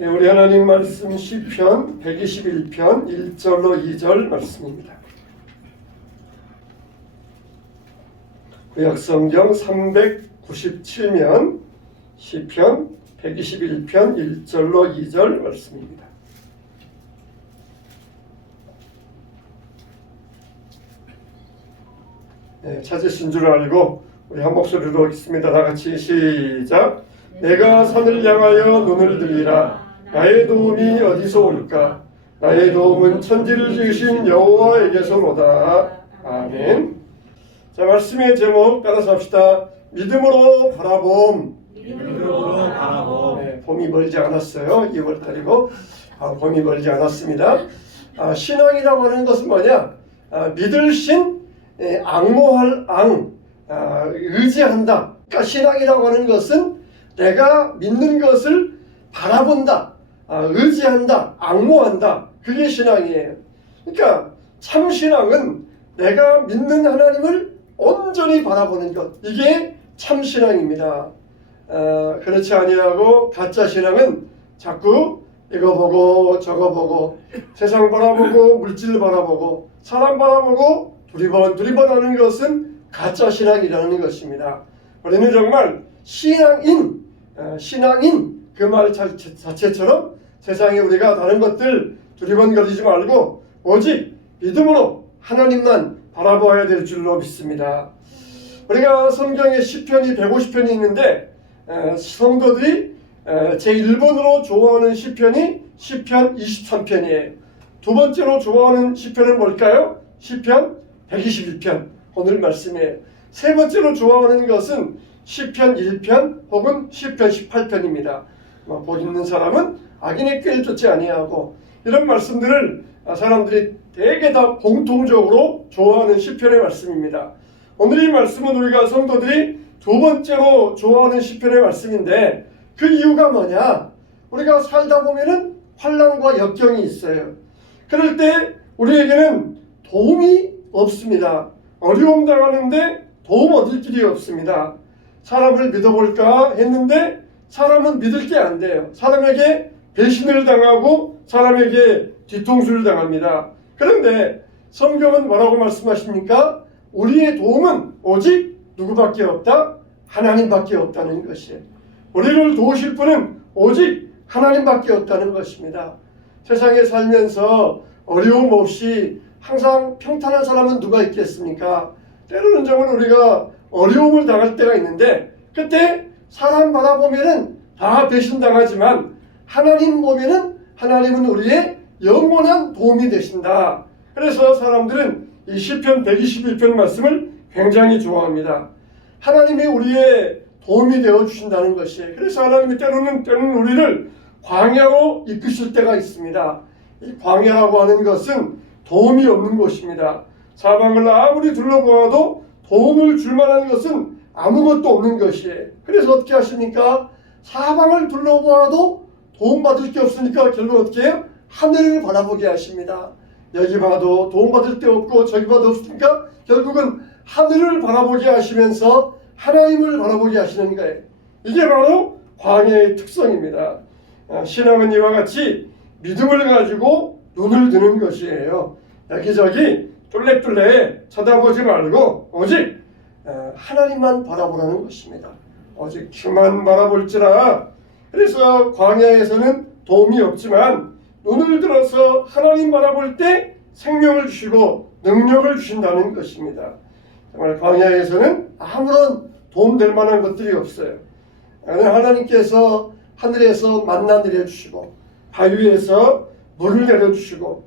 네, 우리 하나님 말씀 시편 121편 1절로 2절 말씀입니다. 구약성경 397면 시편 121편 1절로 2절 말씀입니다. 네, 찾으신 줄 알고 우리 한 목소리로 읽겠습니다. 다 같이 시작. 내가 산을 향하여 눈을 들리라. 나의 도움이 어디서 올까? 나의 도움은 천지를 지으신 여호와에게서로다. 아멘. 자, 말씀의 제목 따라서 합시다. 믿음으로 바라봄. 믿음으로 바라봄. 네, 봄이 멀지 않았어요. 2월달이고 봄이 멀지 않았습니다. 신앙이라고 하는 것은 뭐냐? 믿을 신, 앙모할 앙, 의지한다. 그러니까 신앙이라고 하는 것은 내가 믿는 것을 바라본다, 의지한다, 앙모한다. 그게 신앙이에요. 그러니까 참 신앙은 내가 믿는 하나님을 온전히 바라보는 것. 이게 참 신앙입니다. 그렇지 아니하고 가짜 신앙은 자꾸 이거 보고 저거 보고 세상 바라보고 물질 바라보고 사람 바라보고 두리번 하는 것은 가짜 신앙이라는 것입니다. 우리는 정말 신앙인 그 말 자체처럼 세상에 우리가 다른 것들 두리번거리지 말고 오직 믿음으로 하나님만 바라보아야 될 줄로 믿습니다. 우리가 성경에 시편이 150편이 있는데 성도들이 제1번으로 좋아하는 시편이 시편 23편이에요. 두 번째로 좋아하는 시편은 뭘까요? 시편 121편, 오늘 말씀이에요. 세 번째로 좋아하는 것은 시편 1편 혹은 시편 18편입니다. 복 있는 사람은 악인의 꾀를 쫓지 아니하고, 이런 말씀들을 사람들이 대개 다 공통적으로 좋아하는 시편의 말씀입니다. 오늘 이 말씀은 우리가 성도들이 두 번째로 좋아하는 시편의 말씀인데, 그 이유가 뭐냐? 우리가 살다 보면은 환난과 역경이 있어요. 그럴 때 우리에게는 도움이 없습니다. 어려움 당하는데 도움 얻을 길이 없습니다. 사람을 믿어볼까 했는데 사람은 믿을 게 안 돼요. 사람에게 배신을 당하고 사람에게 뒤통수를 당합니다. 그런데 성경은 뭐라고 말씀하십니까? 우리의 도움은 오직 누구밖에 없다? 하나님밖에 없다는 것이에요. 우리를 도우실 분은 오직 하나님밖에 없다는 것입니다. 세상에 살면서 어려움 없이 항상 평탄한 사람은 누가 있겠습니까? 때로는 정말 우리가 어려움을 당할 때가 있는데, 그때 사람 바라보면은 다 배신당하지만 하나님 보면은 하나님은 우리의 영원한 도움이 되신다. 그래서 사람들은 이 시편 121편 말씀을 굉장히 좋아합니다. 하나님이 우리의 도움이 되어 주신다는 것이에요. 그래서 하나님이 때로는 우리를 광야로 이끄실 때가 있습니다. 이 광야라고 하는 것은 도움이 없는 곳입니다. 사방을 아무리 둘러보아도 도움을 줄 만한 것은 아무것도 없는 것이에요. 그래서 어떻게 하십니까? 사방을 둘러보아도 도움받을 게 없으니까 결국 어떻게 해요? 하늘을 바라보게 하십니다. 여기 봐도 도움받을 데 없고 저기 봐도 없으니까 결국은 하늘을 바라보게 하시면서 하나님을 바라보게 하시는 거예요. 이게 바로 광야의 특성입니다. 신앙은 이와 같이 믿음을 가지고 눈을 드는 것이에요. 여기저기 뚫레뚫레 쳐다보지 말고 오직 하나님만 바라보라는 것입니다. 오직 주만 바라볼지라. 그래서 광야에서는 도움이 없지만 눈을 들어서 하나님 바라볼 때 생명을 주시고 능력을 주신다는 것입니다. 정말 광야에서는 아무런 도움될 만한 것들이 없어요. 하나님께서 하늘에서 만나 내려주시고 바위에서 물을 내려주시고,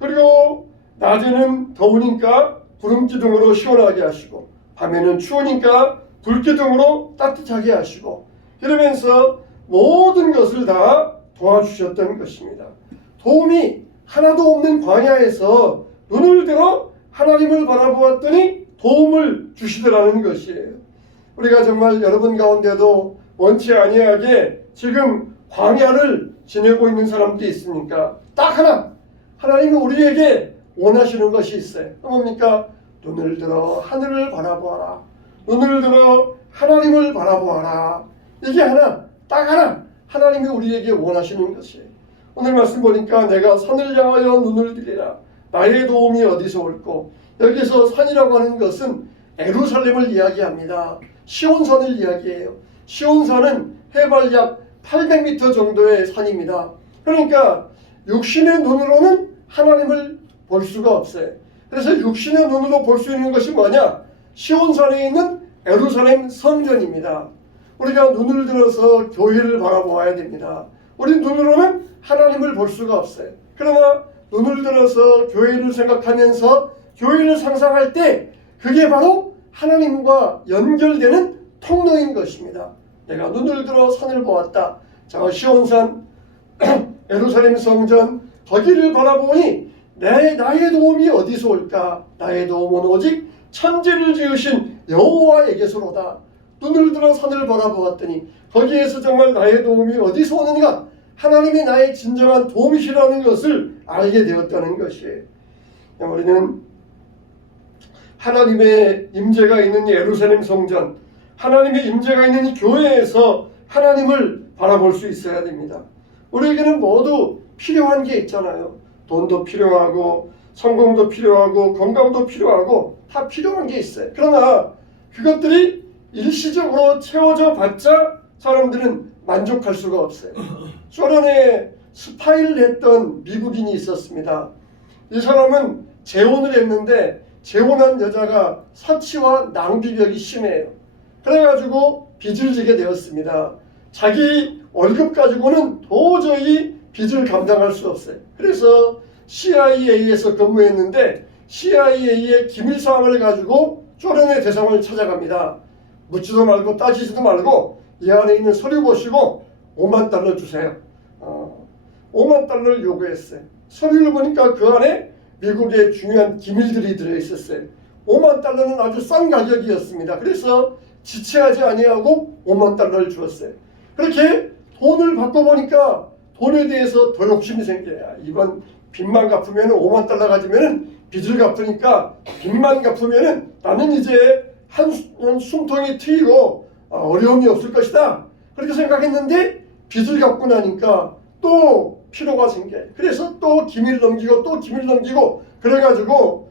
그리고 낮에는 더우니까 구름 기둥으로 시원하게 하시고 밤에는 추우니까 불 기둥으로 따뜻하게 하시고, 이러면서 모든 것을 다 도와주셨던 것입니다. 도움이 하나도 없는 광야에서 눈을 들어 하나님을 바라보았더니 도움을 주시더라는 것이에요. 우리가 정말 여러분 가운데도 원치 아니하게 지금 광야를 지내고 있는 사람들이 있습니까? 딱 하나, 하나님이 우리에게 원하시는 것이 있어요. 뭡니까? 눈을 들어 하늘을 바라보아라. 눈을 들어 하나님을 바라보아라. 이게 하나, 딱 하나, 하나님이 우리에게 원하시는 것이에요. 오늘 말씀 보니까 내가 산을 향하여 눈을 들이라 나의 도움이 어디서 올꼬. 여기서 산이라고 하는 것은 예루살렘을 이야기합니다. 시온산을 이야기해요. 시온산은 해발 약 800m 정도의 산입니다. 그러니까 육신의 눈으로는 하나님을 볼 수가 없어요. 그래서 육신의 눈으로 볼 수 있는 것이 뭐냐? 시온산에 있는 예루살렘 성전입니다. 우리가 눈을 들어서 교회를 바라보아야 됩니다. 우리 눈으로는 하나님을 볼 수가 없어요. 그러나 눈을 들어서 교회를 생각하면서 교회를 상상할 때 그게 바로 하나님과 연결되는 통로인 것입니다. 내가 눈을 들어 산을 보았다. 자, 시온산 예루살렘 성전 거기를 바라보니 나의 도움이 어디서 올까? 나의 도움은 오직 천지를 지으신 여호와에게서로다. 눈을 들어 산을 바라보았더니 거기에서 정말 나의 도움이 어디서 오는가? 하나님이 나의 진정한 도움이시라는 것을 알게 되었다는 것이에요. 우리는 하나님의 임재가 있는 예루살렘 성전, 하나님의 임재가 있는 이 교회에서 하나님을 바라볼 수 있어야 됩니다. 우리에게는 모두 필요한 게 있잖아요. 돈도 필요하고 성공도 필요하고 건강도 필요하고 다 필요한 게 있어요. 그러나 그것들이 일시적으로 채워져 봤자 사람들은 만족할 수가 없어요. 소련에 스파이를 했던 미국인이 있었습니다. 이 사람은 재혼을 했는데 재혼한 여자가 사치와 낭비벽이 심해요. 그래가지고 빚을 지게 되었습니다. 자기 월급 가지고는 도저히 빚을 감당할 수 없어요. 그래서 CIA에서 근무했는데 CIA의 기밀사항을 가지고 소련의 대상을 찾아갑니다. 묻지도 말고 따지지도 말고 이 안에 있는 서류 보시고 5만 달러 주세요. 5만 달러를 요구했어요. 서류를 보니까 그 안에 미국의 중요한 기밀들이 들어있었어요. 5만 달러는 아주 싼 가격이었습니다. 그래서 지체하지 아니하고 5만 달러를 주었어요. 그렇게 돈을 받고 보니까 돈에 대해서 더 욕심이 생겨요. 이번 빚만 갚으면 5만 달러 가지면 빚을 갚으니까 빚만 갚으면 나는 이제 한 숨통이 트이고 어려움이 없을 것이다. 그렇게 생각했는데 빚을 갚고 나니까 또 필요가 생겨요. 그래서 또 기밀 넘기고 또 기밀 넘기고 그래가지고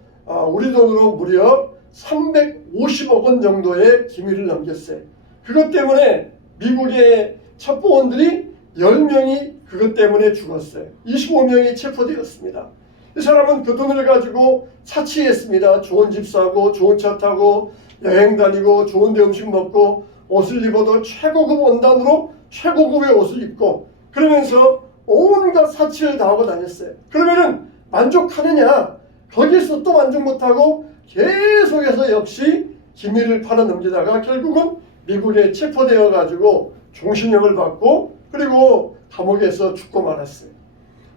우리 돈으로 무려 350억 원 정도의 기밀을 넘겼어요. 그것 때문에 미국의 첩보원들이 10명이 그것 때문에 죽었어요. 25명이 체포되었습니다. 이 사람은 그 돈을 가지고 사치했습니다. 좋은 집 사고 좋은 차 타고 여행 다니고 좋은 데 음식 먹고 옷을 입어도 최고급 원단으로 최고급의 옷을 입고 그러면서 온갖 사치를 다 하고 다녔어요. 그러면은 만족하느냐? 거기에서 또 만족 못하고 계속해서 역시 기밀을 팔아넘기다가 결국은 미국에 체포되어 가지고 종신형을 받고 그리고 감옥에서 죽고 말았어요.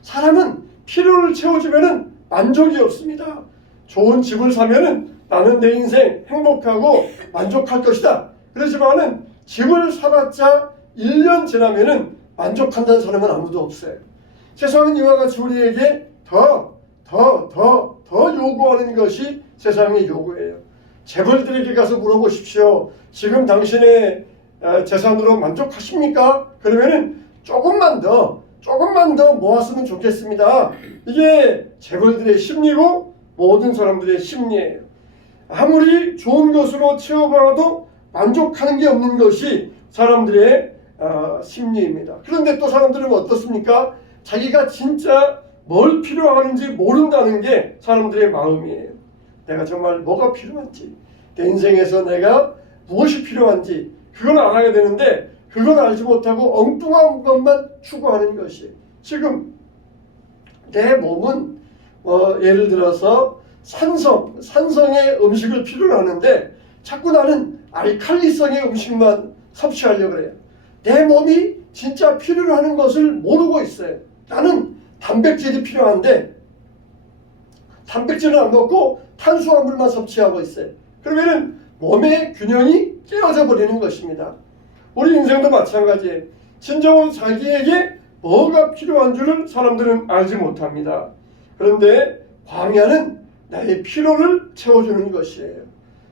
사람은 필요를 채워주면은 만족이 없습니다. 좋은 집을 사면은 나는 내 인생 행복하고 만족할 것이다. 그렇지만은 집을 사봤자 1년 지나면은 만족한다는 사람은 아무도 없어요. 세상은 이와 같이 우리에게 더 요구하는 것이 세상의 요구예요. 재벌들에게 가서 물어보십시오. 지금 당신의 재산으로 만족하십니까? 그러면은 조금만 더 모았으면 좋겠습니다. 이게 재벌들의 심리고 모든 사람들의 심리예요. 아무리 좋은 것으로 채워봐도 만족하는 게 없는 것이 사람들의 심리입니다. 그런데 또 사람들은 어떻습니까? 자기가 진짜 뭘 필요하는지 모른다는 게 사람들의 마음이에요. 내가 정말 뭐가 필요한지, 내 인생에서 내가 무엇이 필요한지 그걸 알아야 되는데 그걸 알지 못하고 엉뚱한 것만 추구하는 것이에요. 지금 내 몸은 예를 들어서 산성의 음식을 필요로 하는데 자꾸 나는 알칼리성의 음식만 섭취하려고 그래요. 내 몸이 진짜 필요로 하는 것을 모르고 있어요. 나는 단백질이 필요한데 단백질을 안 먹고 탄수화물만 섭취하고 있어요. 그러면은 몸의 균형이 깨어져 버리는 것입니다. 우리 인생도 마찬가지예요. 진정으로 자기에게 뭐가 필요한 줄을 사람들은 알지 못합니다. 그런데 광야는 나의 필요를 채워주는 것이에요.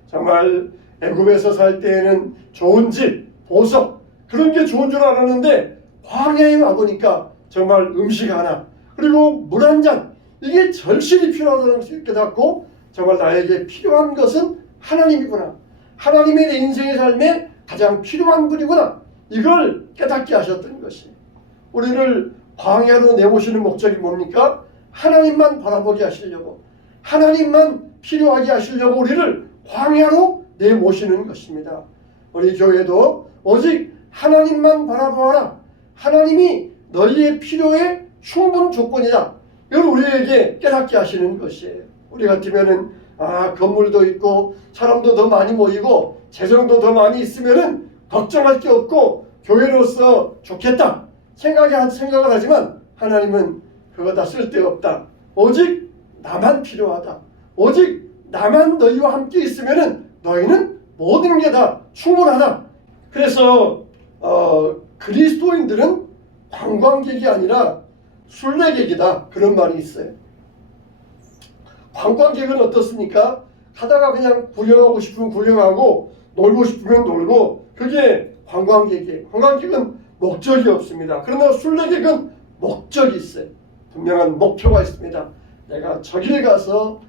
정말 애굽에서 살 때에는 좋은 집, 보석 그런 게 좋은 줄 알았는데 광야에 와보니까 정말 음식 하나 그리고 물 한 잔 이게 절실히 필요하다는 것을 깨닫고 정말 나에게 필요한 것은 하나님이구나. 하나님의 내 인생의 삶에 가장 필요한 분이구나. 이걸 깨닫게 하셨던 것이 우리를 광야로 내모시는 목적이 뭡니까? 하나님만 바라보게 하시려고 하나님만 필요하게 하시려고 우리를 광야로 내모시는 것입니다. 우리 교회도 오직 하나님만 바라보아라. 하나님이 너희의 필요의 충분 조건이다. 이걸 우리에게 깨닫게 하시는 것이에요. 우리 같으면은 건물도 있고 사람도 더 많이 모이고 재정도 더 많이 있으면은 걱정할 게 없고 교회로서 좋겠다 생각을 하지만 하나님은 그거 다 쓸데없다. 오직 나만 필요하다. 오직 나만 너희와 함께 있으면은 너희는 모든 게 다 충분하다. 그래서 그리스도인들은 관광객이 아니라 순례객이다. 그런 말이 있어요. 관광객은 어떻습니까? 가다가 그냥 구경하고 싶으면 구경하고 놀고 싶으면 놀고 그게 관광객이에요. 관광객은 목적이 없습니다. 그러나 순례객은 목적이 있어요. 분명한 목표가 있습니다. 내가 저길 가서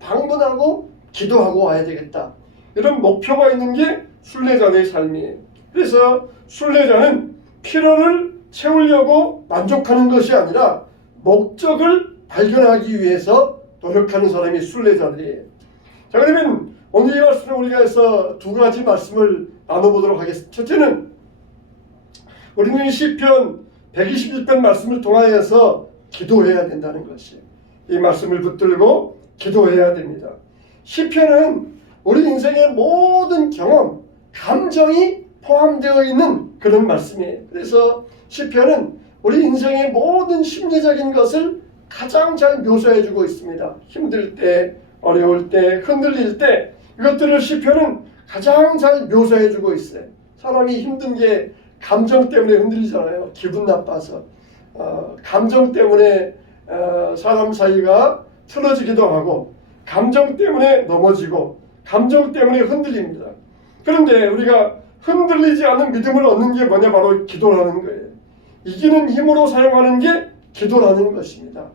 방문하고 기도하고 와야 되겠다. 이런 목표가 있는 게 순례자의 삶이에요. 그래서 순례자는 필요를 채우려고 만족하는 것이 아니라 목적을 발견하기 위해서 노력하는 사람이 순례자들이에요. 자, 그러면 오늘 이 말씀을 우리가 해서 두 가지 말씀을 나눠보도록 하겠습니다. 첫째는 우리는 시편 121편 말씀을 통하여서 기도해야 된다는 것이에요. 이 말씀을 붙들고 기도해야 됩니다. 시편은 우리 인생의 모든 경험, 감정이 포함되어 있는 그런 말씀이에요. 그래서 시편은 우리 인생의 모든 심리적인 것을 가장 잘 묘사해주고 있습니다. 힘들 때, 어려울 때, 흔들릴 때 이것들을 시편은 가장 잘 묘사해주고 있어요. 사람이 힘든 게 감정 때문에 흔들리잖아요. 기분 나빠서 감정 때문에 사람 사이가 틀어지기도 하고 감정 때문에 넘어지고 감정 때문에 흔들립니다. 그런데 우리가 흔들리지 않은 믿음을 얻는 게 뭐냐? 바로 기도라는 거예요. 이기는 힘으로 사용하는 게 기도라는 것입니다.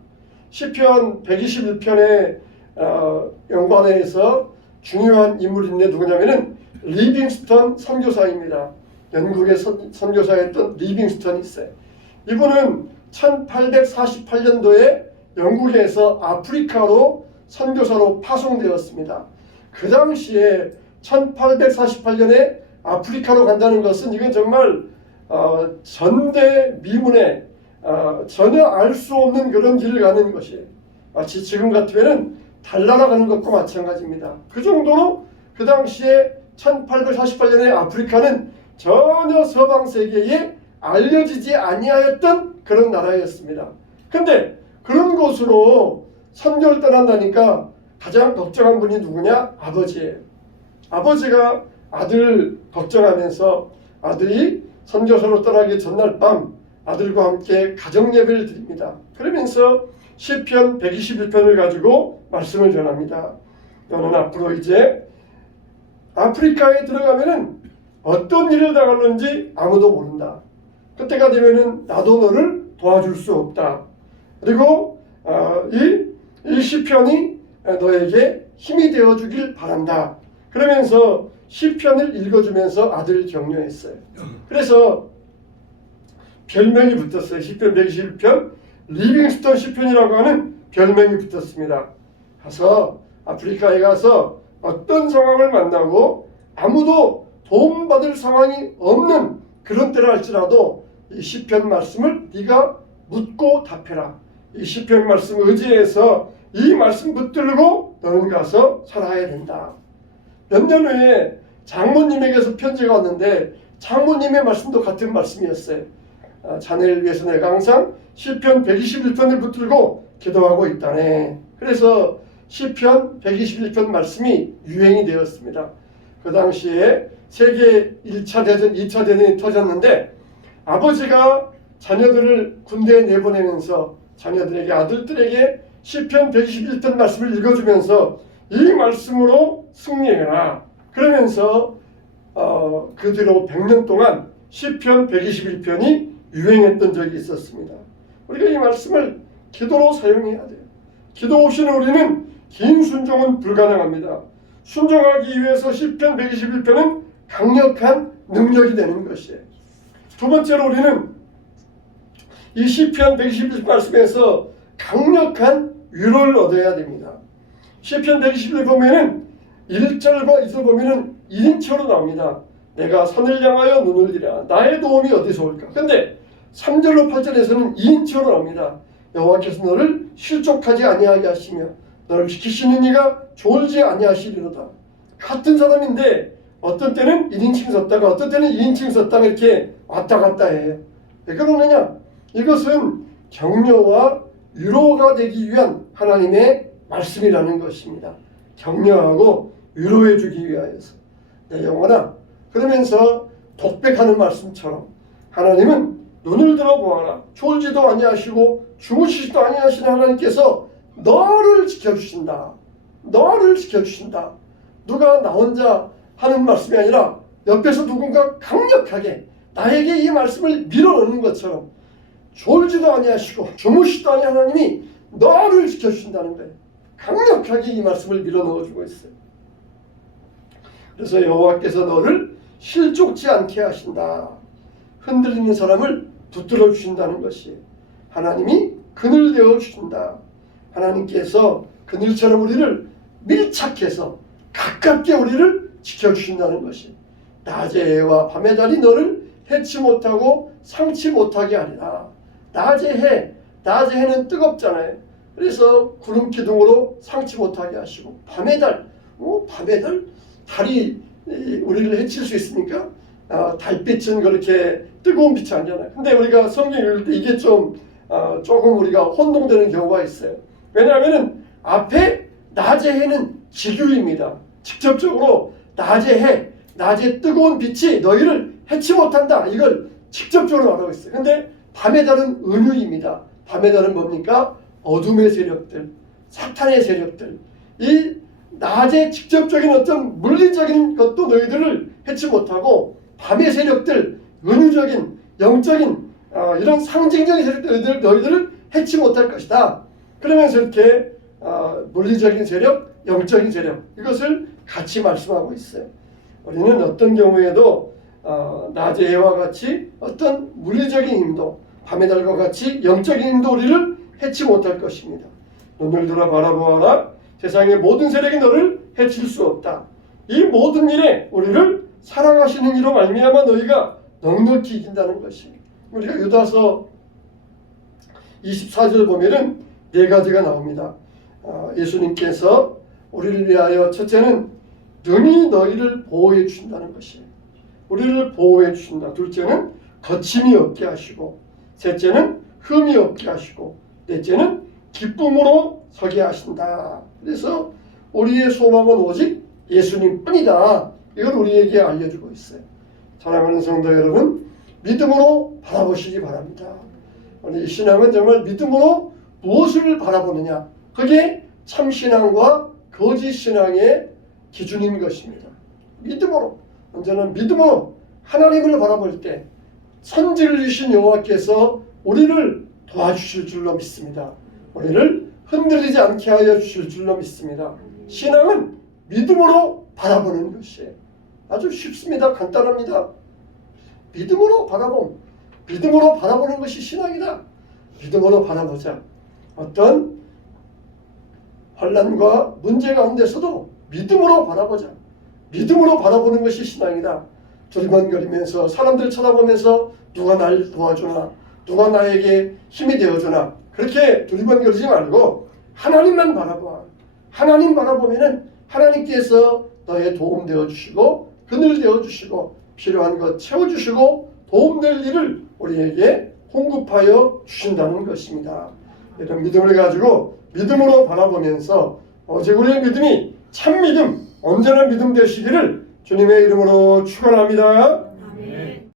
시편 121편의 연관에서 중요한 인물인데 누구냐면은 리빙스턴 선교사입니다. 영국의 선교사였던 리빙스턴이 있어요. 이분은 1848년도에 영국에서 아프리카로 선교사로 파송되었습니다. 그 당시에 1848년에 아프리카로 간다는 것은 이건 정말 전대미문에 전혀 알 수 없는 그런 길을 가는 것이에요. 마치 지금 같으면 달나라 가는 것과 마찬가지입니다. 그 정도로 그 당시에 1848년에 아프리카는 전혀 서방 세계에 알려지지 아니하였던 그런 나라였습니다. 근데 그런 곳으로 선교를 떠난다니까 가장 걱정한 분이 누구냐? 아버지예요. 아버지가 아들 걱정하면서 아들이 선교사로 떠나기 전날 밤 아들과 함께 가정예배를 드립니다. 그러면서 시편 121편을 가지고 말씀을 전합니다. 너는 앞으로 이제 아프리카에 들어가면은 어떤 일을 당하는지 아무도 모른다. 그때가 되면은 나도 너를 도와줄 수 없다. 그리고 이 시편이 너에게 힘이 되어주길 바란다. 그러면서 시편을 읽어주면서 아들을 격려했어요. 그래서 별명이 붙었어요. 시편 121편 리빙스턴 시편이라고 하는 별명이 붙었습니다. 가서 아프리카에 가서 어떤 상황을 만나고 아무도 도움받을 상황이 없는 그런 때라 할지라도 이 시편 말씀을 네가 묻고 답해라. 이 시편 말씀 의지해서 이 말씀 붙들고 너는 가서 살아야 된다. 몇 년 후에 장모님에게서 편지가 왔는데 장모님의 말씀도 같은 말씀이었어요. 자네를 위해서 내가 항상 시편 121편을 붙들고 기도하고 있다네. 그래서 시편 121편 말씀이 유행이 되었습니다. 그 당시에 세계 1차 대전, 2차 대전이 터졌는데 아버지가 자녀들을 군대에 내보내면서 자녀들에게 아들들에게 시편 121편 말씀을 읽어주면서 이 말씀으로 승리해라. 그러면서 그 뒤로 100년 동안 시편 121편이 유행했던 적이 있었습니다. 우리가 이 말씀을 기도로 사용해야 돼요. 기도 없이는 우리는 긴 순종은 불가능합니다. 순종하기 위해서 시편 121편은 강력한 능력이 되는 것이에요. 두 번째로 우리는 이 시편 121편 말씀에서 강력한 위로를 얻어야 됩니다. 시편 121편 보면은 1절과 2절 보면은 1인칭으로 나옵니다. 내가 산을 향하여 눈을 들이라 나의 도움이 어디서 올까? 근데 3절로 8절에서는 2인칭으로 나옵니다. 여호와께서 너를 실족하지 아니하게 하시며 너를 지키시는 이가 졸지 아니하시리로다. 같은 사람인데 어떤 때는 1인칭 썼다가 어떤 때는 2인칭 썼다가 이렇게 왔다 갔다 해요. 왜 그러느냐? 이것은 격려와 위로가 되기 위한 하나님의 말씀이라는 것입니다. 격려하고 위로해 주기 위하여서. 내 영혼아, 그러면서 독백하는 말씀처럼 하나님은 눈을 들어 보아라. 졸지도 아니하시고 주무시지도 아니하시는 하나님께서 너를 지켜주신다. 너를 지켜주신다. 누가 나 혼자 하는 말씀이 아니라 옆에서 누군가 강력하게 나에게 이 말씀을 밀어넣는 것처럼 졸지도 아니하시고 주무시지도 아니하는 하나님이 너를 지켜주신다는 거예요. 강력하게 이 말씀을 밀어넣어주고 있어요. 그래서 여호와께서 너를 실족지 않게 하신다. 흔들리는 사람을 붙들어 주신다는 것이 하나님이 그늘 되어 주신다. 하나님께서 그늘처럼 우리를 밀착해서 가깝게 우리를 지켜주신다는 것이 낮의 해와 밤의 달이 너를 해치 못하고 상치 못하게 하리라. 낮의 해는 뜨겁잖아요. 그래서 구름 기둥으로 상치 못하게 하시고 밤의 달, 달이 우리를 해칠 수 있으니까 달빛은 그렇게 뜨거운 빛이 아니잖아요. 근데 우리가 성경 읽을 때 이게 조금 우리가 혼동되는 경우가 있어요. 왜냐하면 앞에 낮의 해는 직유입니다. 직접적으로 낮의 뜨거운 빛이 너희를 해치 못한다. 이걸 직접적으로 말하고 있어요. 근데 밤의 달은 은유입니다. 밤의 달은 뭡니까? 어둠의 세력들, 사탄의 세력들, 이 낮의 직접적인 어떤 물리적인 것도 너희들을 해치 못하고 밤의 세력들, 은유적인, 영적인 이런 상징적인 세력들 너희들을 해치 못할 것이다. 그러면서 이렇게 물리적인 세력, 영적인 세력 이것을 같이 말씀하고 있어요. 우리는 어떤 경우에도 낮의 해와 같이 어떤 물리적인 힘도 밤의 달과 같이 영적인 힘도 우리를 해치 못할 것입니다. 눈을 들어 바라보아라. 세상의 모든 세력이 너를 해칠 수 없다. 이 모든 일에 우리를 사랑하시는 이로 말미암아 너희가 넉넉히 이긴다는 것입니다. 우리가 유다서 24절 보면은 네 가지가 나옵니다. 예수님께서 우리를 위하여 첫째는 능히 너희를 보호해 주신다는 것이에요. 우리를 보호해 주신다. 둘째는 거침이 없게 하시고, 셋째는 흠이 없게 하시고, 넷째는 기쁨으로 서게 하신다. 그래서 우리의 소망은 오직 예수님뿐이다. 이걸 우리에게 알려주고 있어요. 사랑하는 성도 여러분, 믿음으로 바라보시기 바랍니다. 우리 신앙은 정말 믿음으로 무엇을 바라보느냐, 그게 참신앙과 거짓신앙의 기준인 것입니다. 믿음으로, 언제나 믿음으로 하나님을 바라볼 때 선지를 주신 여호와께서 우리를 도와주실 줄로 믿습니다. 우리를 흔들리지 않게 하여 주실 줄로 믿습니다. 신앙은 믿음으로 바라보는 것이에요. 아주 쉽습니다. 간단합니다. 믿음으로 바라보는 것이 신앙이다. 믿음으로 바라보자. 어떤 환난과 문제 가운데서도 믿음으로 바라보자. 믿음으로 바라보는 것이 신앙이다. 두리번거리면서 사람들 쳐다보면서 누가 날 도와주나, 누가 나에게 힘이 되어주나, 그렇게 두리번거리지 말고 하나님만 바라봐. 하나님 바라보면은 하나님께서 너의 도움 되어주시고 그늘 되어주시고 필요한 것 채워주시고 도움될 일을 우리에게 공급하여 주신다는 것입니다. 이런 믿음을 가지고 믿음으로 바라보면서 오직 우리의 믿음이 참 믿음, 온전한 믿음 되시기를 주님의 이름으로 축원합니다.